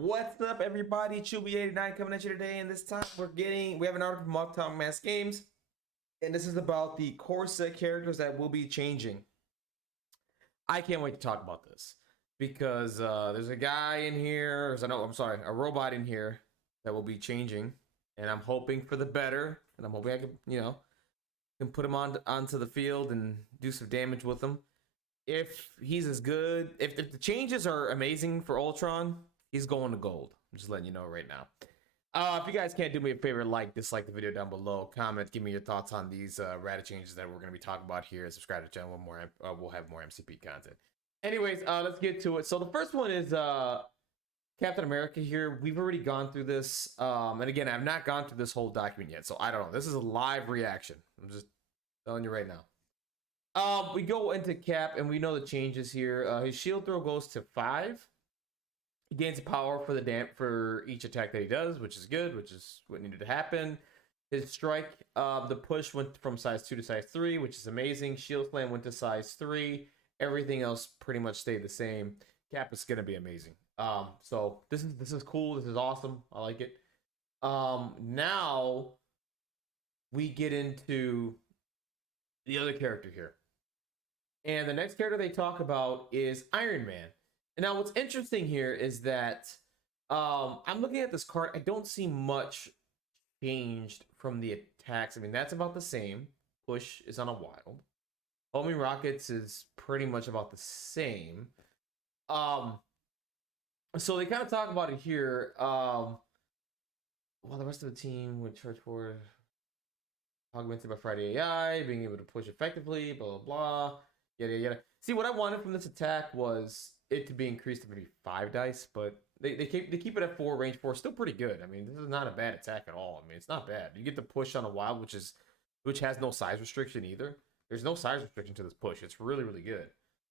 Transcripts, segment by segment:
What's up, everybody? Chewy89 coming at you today, and this time we have an article from Uptown Mass Games, and this is about the core set characters that will be changing. I can't wait to talk about this because there's a guy in here, a robot in here that will be changing, and I'm hoping for the better, and I'm hoping I can put him onto the field and do some damage with him. If he's as good, if the changes are amazing for Ultron, he's going to gold. I'm just letting you know right now. If you guys can't do me a favor, dislike the video down below, comment, give me your thoughts on these Errata changes that we're going to be talking about here. Subscribe to the channel. We'll have more MCP content. Anyways, let's get to it. So the first one is Captain America here. We've already gone through this. And again, I've not gone through this whole document yet, so I don't know. This is a live reaction. I'm just telling you right now. We go into Cap, and we know the changes here. His shield throw goes to 5. He gains power for each attack that he does, which is good, which is what needed to happen. His strike, the push went from size 2 to size 3, which is amazing. Shield slam went to size 3. Everything else pretty much stayed the same. Cap is gonna be amazing. So this is cool. This is awesome. I like it. Now we get into the other character here. And the next character they talk about is Iron Man. And now what's interesting here is that I'm looking at this card. I don't see much changed from the attacks. I mean, that's about the same. Push is on a wild. Homing rockets is pretty much about the same. So they kind of talk about it here. Well, the rest of the team would charge for augmented by Friday AI, being able to push effectively, blah, blah, blah. Yada, yada. See, what I wanted from this attack was it to be increased to maybe 5 dice, but they keep it at 4, range 4. Still pretty good. I mean, this is not a bad attack at all. I mean, it's not bad. You get the push on a wild, which has no size restriction either. There's no size restriction to this push. It's really, really good.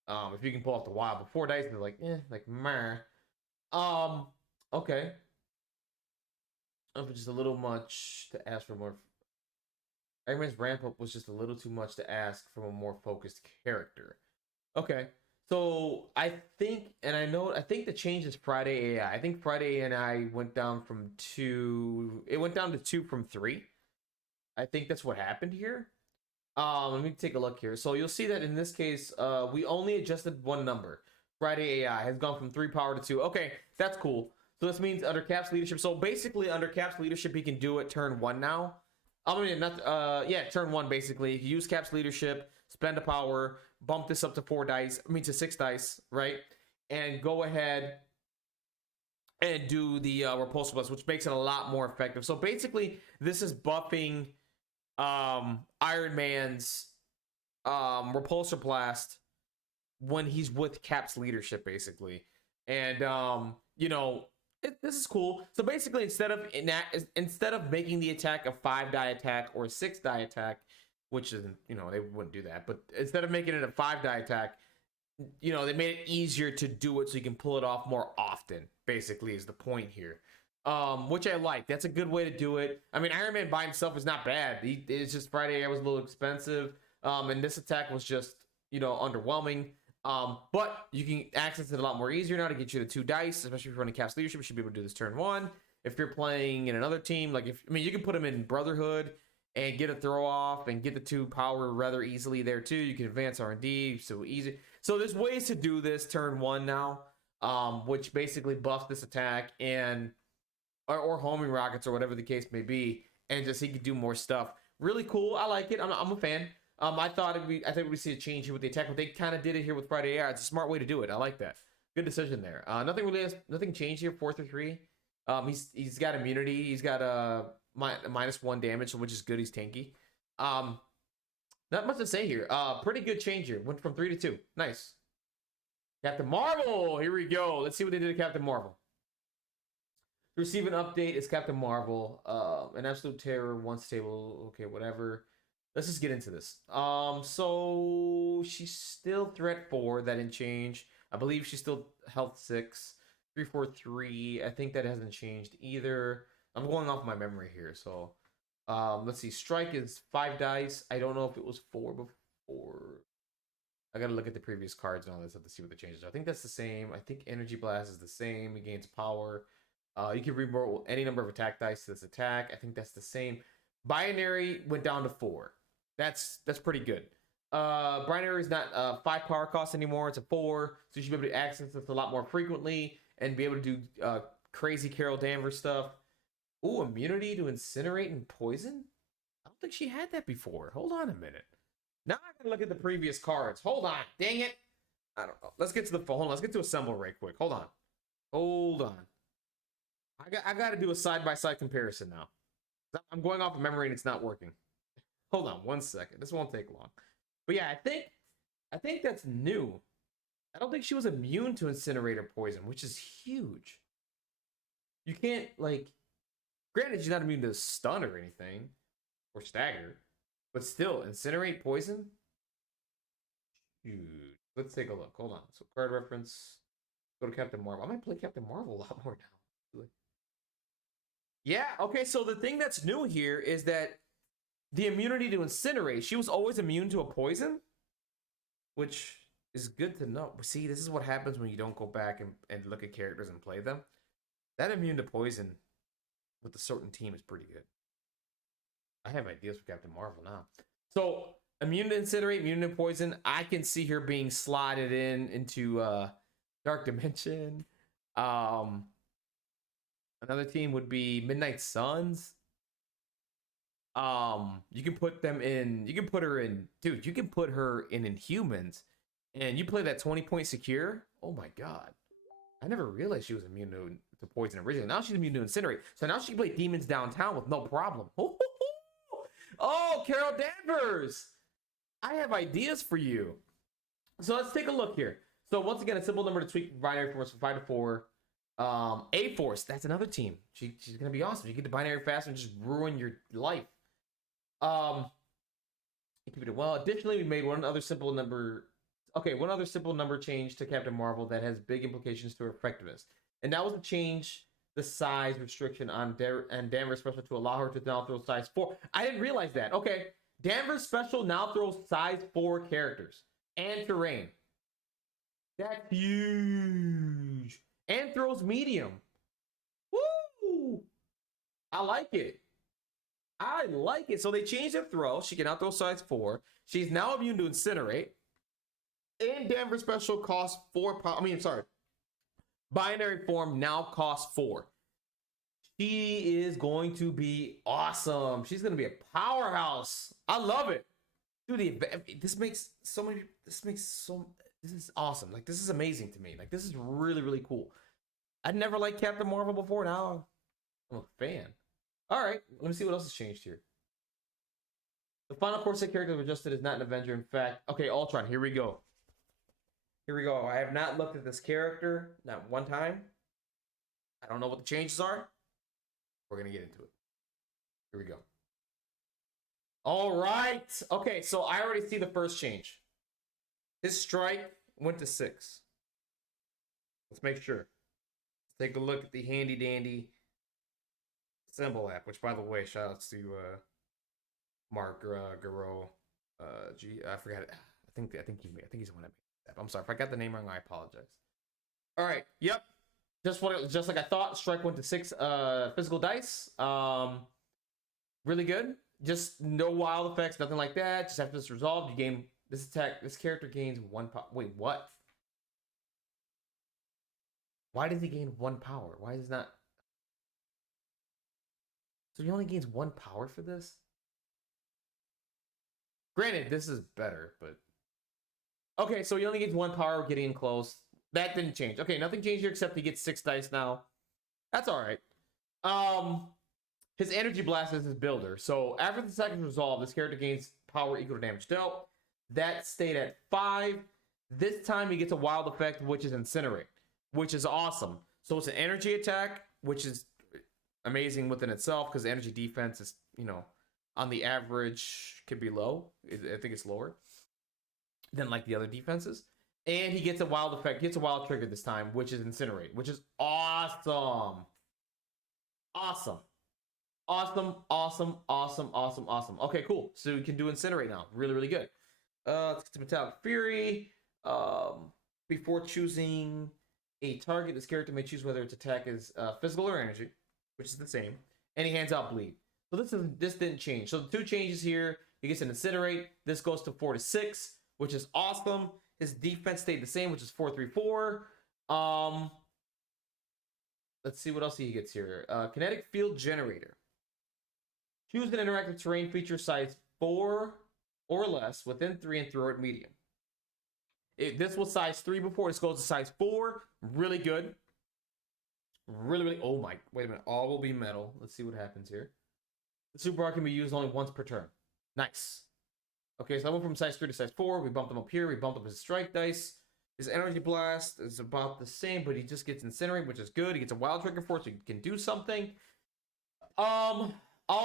If you can pull off the wild, but 4 dice, they're like, meh. Okay. Just a little much to ask for more. Iron Man's ramp up was just a little too much to ask from a more focused character. Okay, so I think the change is Friday AI. I think Friday AI went down from 2. It went down to 2 from 3. I think that's what happened here. Let me take a look here. So you'll see that in this case, we only adjusted one number. Friday AI has gone from 3 power to 2. Okay, that's cool. So this means under Cap's leadership. So basically, under Cap's leadership, he can do it turn 1 now. I mean, turn 1 basically. Use Cap's leadership, spend a power, bump this up to 4 dice. I mean, to 6 dice, right? And go ahead and do the repulsor blast, which makes it a lot more effective. So basically, this is buffing Iron Man's repulsor blast when he's with Cap's leadership, basically. And this is cool. So basically, instead of making the attack a 5 die attack or a 6 die attack, which isn't, they wouldn't do that, but instead of making it a 5 die attack, they made it easier to do it so you can pull it off more often, basically, is the point here. Which I like. That's a good way to do it. I mean, Iron Man by himself is not bad. It's just Friday was a little expensive, and this attack was just, underwhelming. But you can access it a lot more easier now to get you the 2 dice, especially if you're running Cap's leadership. You should be able to do this turn 1. If you're playing in another team, you can put them in Brotherhood and get a throw off and get the 2 power rather easily there too. You can advance R&D, so easy. So there's ways to do this turn 1 now, which basically buffs this attack or homing rockets or whatever the case may be, and just he could do more stuff. Really cool. I like it. I'm a fan. I think we'd see a change here with the attack, but they kind of did it here with Friday AI. It's a smart way to do it. I like that. Good decision there. Nothing changed here. 4 through 3. He's got immunity. He's got -1 damage, which is good. He's tanky. Not much to say here. Pretty good change here. Went from 3 to 2. Nice. Captain Marvel. Here we go. Let's see what they did to Captain Marvel. To receive an update is Captain Marvel. An absolute terror. 1 stable. Okay, whatever. Let's just get into this. So she's still threat 4. That didn't change. I believe she's still health 6. 3, 4, 3. I think that hasn't changed either. I'm going off my memory here. So let's see. Strike is 5 dice. I don't know if it was 4 before. I gotta look at the previous cards and all this stuff to see what the changes are. I think that's the same. I think Energy Blast is the same. He gains power. You can reroll any number of attack dice to this attack. I think that's the same. Binary went down to 4. That's pretty good. Binary is not 5 power cost anymore. It's a 4, so you should be able to access this a lot more frequently and be able to do crazy Carol Danvers stuff. Ooh, immunity to incinerate and poison? I don't think she had that before. Hold on a minute. Now I gotta look at the previous cards. Hold on. Dang it. I don't know. Let's get to the phone. Hold on. Let's get to assemble right quick. Hold on. Hold on. I got to do a side-by-side comparison now. I'm going off of memory and it's not working. Hold on 1 second. This won't take long. But yeah, I think that's new. I don't think she was immune to incinerate or poison, which is huge. You can't, like, granted, she's not immune to stun or anything, or stagger, but still, incinerate, poison? Huge. Let's take a look. Hold on. So, card reference. Go to Captain Marvel. I might play Captain Marvel a lot more now. Yeah, okay, so the thing that's new here is that the immunity to incinerate, she was always immune to a poison, which is good to know. See, this is what happens when you don't go back and look at characters and play them. That immune to poison with a certain team is pretty good. I have ideas for Captain Marvel now. So, immune to incinerate, immune to poison. I can see her being slotted into Dark Dimension. Another team would be Midnight Suns. You can put them in. You can put her in, dude. You can put her in Inhumans, and you play that 20-point secure. Oh my god, I never realized she was immune to poison originally. Now she's immune to incinerate, so now she can play Demons Downtown with no problem. Oh, Carol Danvers, I have ideas for you. So let's take a look here. So once again, a simple number to tweak binary force from 5 to 4. A-Force, that's another team. She's gonna be awesome. You get the binary fast and just ruin your life. Keep it well. Additionally, we made one other simple number change to Captain Marvel that has big implications to her effectiveness, and that was to change the size restriction on Danvers special to allow her to now throw size 4. I didn't realize that. Okay, Danvers special now throws size 4 characters and terrain. That's huge. And throws medium. Woo! I like it. I like it. So they changed her throw. She can now throw size 4. She's now immune to incinerate. And Danvers special costs 4 power. Binary form now costs 4. She is going to be awesome. She's going to be a powerhouse. I love it. Dude, this is awesome. Like, this is amazing to me. Like, this is really, really cool. I'd never liked Captain Marvel before. Now I'm a fan. All right, let me see what else has changed here. The final Corsair character we've adjusted is not an Avenger. In fact, okay, Ultron, here we go. Here we go. I have not looked at this character, not one time. I don't know what the changes are. We're going to get into it. Here we go. All right. Okay, so I already see the first change. His strike went to 6. Let's make sure. Let's take a look at the handy dandy symbol app, which, by the way, shout outs to Mark Garreau. I forgot it. I think he's the one that made that app. I'm sorry if I got the name wrong. I apologize. All right. Yep. Just like I thought. Strike went to 6 physical dice. Really good. Just no wild effects, nothing like that. Just after this resolved, you gain this attack. This character gains 1 power. Wait, what? Why does he gain 1 power? Why is it not? So he only gains 1 power for this? Granted, this is better, but okay. So he only gains 1 power getting close. That didn't change. Okay, nothing changed here except he gets 6 dice now. That's all right. His energy blast is his builder. So after the attack is resolved, this character gains power equal to damage dealt. That stayed at 5. This time he gets a wild effect, which is incinerate, which is awesome. So it's an energy attack, which is amazing within itself because energy defense is, on the average could be low. I think it's lower than like the other defenses. And he gets a wild effect, gets a wild trigger this time, which is incinerate, which is awesome. Awesome. Okay, cool. So we can do incinerate now. Really, really good. Let's get to Metallic Fury. Before choosing a target. This character may choose whether its attack is physical or energy, which is the same, and he hands out bleed. So this didn't change. So the two changes here: he gets an incinerate. This goes to 4 to 6, which is awesome. His defense stayed the same, which is 4-3-4. Let's see what else he gets here. Kinetic field generator. Choose an interactive terrain feature size 4 or less within 3 and throw it medium. This was size 3 before. This goes to size 4. Really good. Really. Oh my. Wait a minute. All will be metal. Let's see what happens here. The super art can be used only once per turn. Nice. Okay, so I went from size 3 to size 4. We bumped him up here. We bumped up his strike dice. His energy blast is about the same, but he just gets incinerate, which is good. He gets a wild trigger for it, so he can do something. All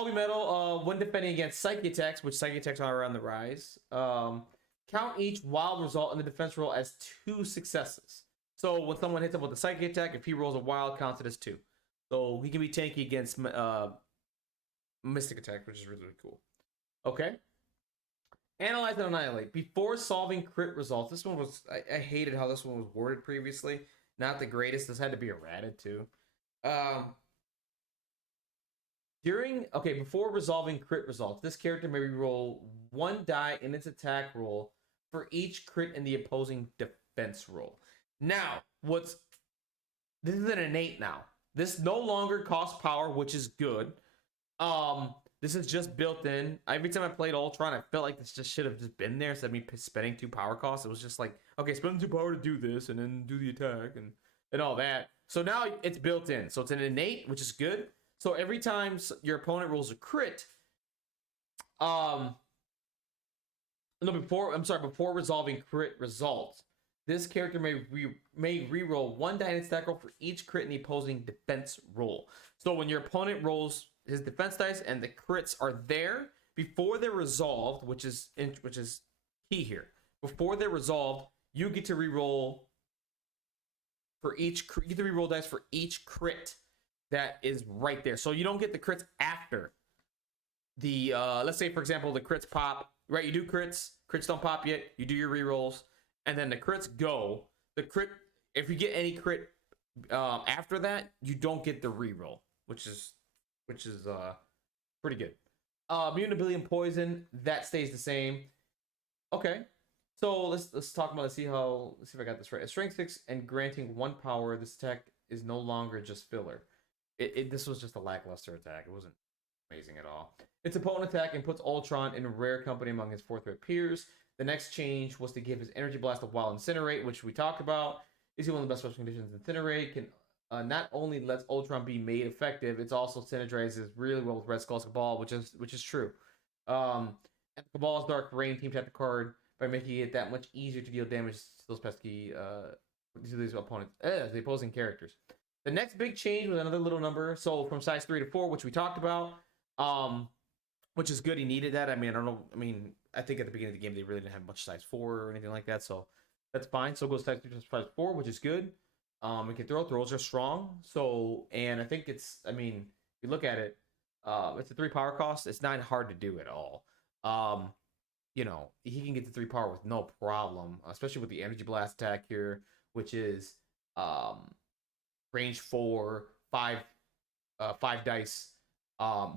be metal. When defending against psychic attacks, which psychic attacks are on the rise, count each wild result in the defense roll as 2 successes. So when someone hits him with a psychic attack, if he rolls a wild, counts it as 2. So he can be tanky against mystic attack, which is really, really cool. Okay. Analyze and annihilate. Before solving crit results, this one was, I hated how this one was worded previously. Not the greatest. This had to be errata too. Before resolving crit results, this character may reroll 1 die in its attack roll for each crit in the opposing defense roll. Now, this is an innate now. This no longer costs power, which is good. This is just built in. Every time I played Ultron, I felt like this just should have just been there instead of me spending 2 power costs. It was just like, okay, spend 2 power to do this and then do the attack and all that. So now it's built in. So it's an innate, which is good. So every time your opponent rolls a crit, before resolving crit results, this character may reroll 1 die in its attack roll for each crit in the opposing defense roll. So when your opponent rolls his defense dice and the crits are there before they're resolved, which is key here. Before they're resolved, you get to reroll dice for each crit that is right there. So you don't get the crits after the let's say for example the crits pop, right? You do crits don't pop yet. You do your rerolls, and then the crits go. The crit, if you get any crit after that, you don't get the reroll, which is pretty good. Mutability and poison, that stays the same. Okay, so let's talk about. Let's see if I got this right. A strength 6 and granting 1 power. This attack is no longer just filler. This was just a lackluster attack. It wasn't amazing at all. Its opponent attack and puts Ultron in rare company among his 4th-rate peers. The next change was to give his energy blast a wild incinerate, which we talked about. Is he one of the best special conditions? Incinerate can not only lets Ultron be made effective, it's also synergizes really well with Red Skull's Cabal, which is true. And Cabal's Dark Rain team tap the card by making it that much easier to deal damage to those pesky to these opponents, the opposing characters. The next big change was another little number. So from size 3 to 4, which we talked about, which is good. He needed that. I mean, I don't know. I mean, I think at the beginning of the game, they really didn't have much size 4 or anything like that. So that's fine. So it goes size 3 to size 4, which is good. It can throw. Throws are strong. So, and I think if you look at it, it's a 3 power cost. It's not hard to do at all. He can get the 3 power with no problem, especially with the energy blast attack here, which is, range 4, 5 dice,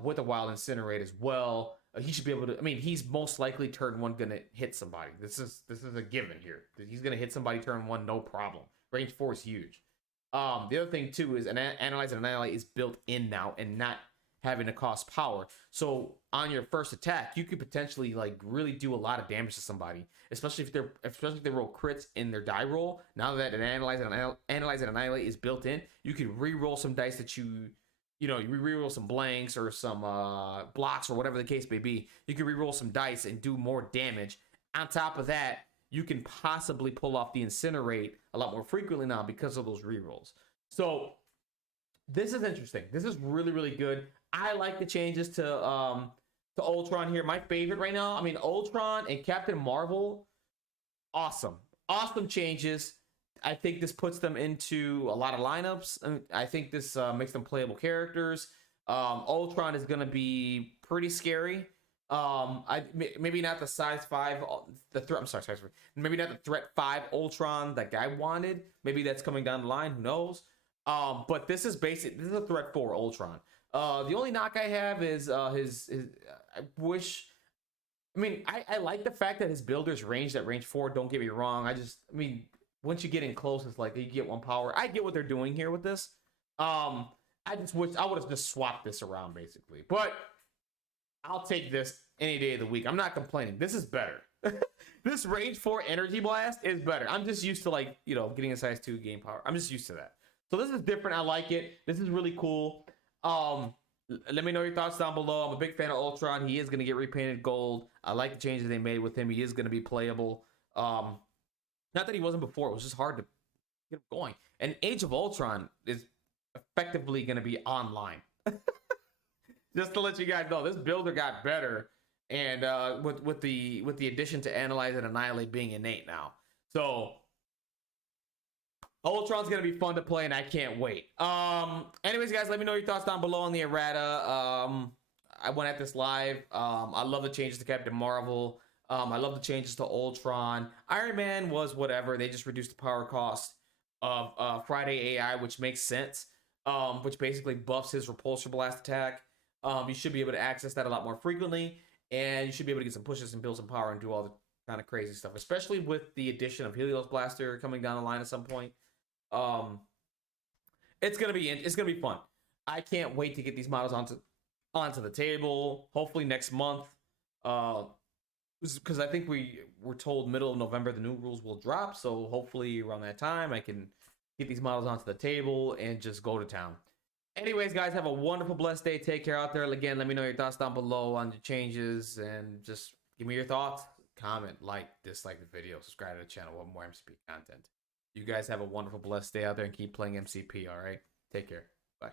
with a wild incinerate as well. He should be able to. I mean, he's most likely turn 1 gonna hit somebody. This is a given here. He's gonna hit somebody turn 1, no problem. Range 4 is huge. The other thing too is analyze and annihilate is built in now and not having to cost power. So on your first attack, you could potentially really do a lot of damage to somebody, especially if they roll crits in their die roll. Now that an analyze and annihilate is built in, you can re-roll some dice that you re-roll some blanks or some blocks or whatever the case may be. You can re-roll some dice and do more damage. On top of that, you can possibly pull off the incinerate a lot more frequently now because of those re-rolls. So this is interesting. This is really, really good. I like the changes to Ultron here. My favorite right now, Ultron and Captain Marvel, awesome changes. I think this puts them into a lot of lineups. I think this makes them playable characters. Ultron is going to be pretty scary. Maybe not the size 5, the threat. I'm sorry, size 5. Maybe not the threat 5 Ultron that guy wanted. Maybe that's coming down the line. Who knows? But this is basic. This is a threat 4 Ultron. The only knock I have is his. I wish. I mean, I like the fact that his builder's ranged at range 4. Don't get me wrong. I mean, once you get in close, it's like you get 1 power. I get what they're doing here with this. I just wish I would have just swapped this around basically. But I'll take this any day of the week. I'm not complaining. This is better. This range 4 energy blast is better. I'm just used to, like, you know, getting a size 2 game power. I'm just used to that. So this is different. I like it. This is really cool. Let me know your thoughts down below. I'm a big fan of Ultron. He is going to get repainted gold. I like the changes they made with him. He is going to be playable. Not that he wasn't before. It was just hard to get him going. And Age of Ultron is effectively going to be online. Just to let you guys know, this builder got better, and with the addition to Analyze and Annihilate being innate now. So Ultron's gonna be fun to play, and I can't wait. Anyways, guys, let me know your thoughts down below on the errata. I went at this live. I love the changes to Captain Marvel. I love the changes to Ultron. Iron Man was whatever. They just reduced the power cost of Friday AI, which makes sense. Which basically buffs his repulsor blast attack. You should be able to access that a lot more frequently, and you should be able to get some pushes and build some power and do all the kind of crazy stuff, especially with the addition of Helios Blaster coming down the line at some point. It's gonna be fun. I can't wait to get these models onto the table. Hopefully next month, because I think we were told middle of November the new rules will drop. So hopefully around that time I can get these models onto the table and just go to town. Anyways, guys, have a wonderful, blessed day. Take care out there. Again, let me know your thoughts down below on the changes, and just give me your thoughts. Comment, like, dislike the video, subscribe to the channel. Want more MCP content. You guys have a wonderful, blessed day out there, and keep playing MCP, all right? Take care. Bye.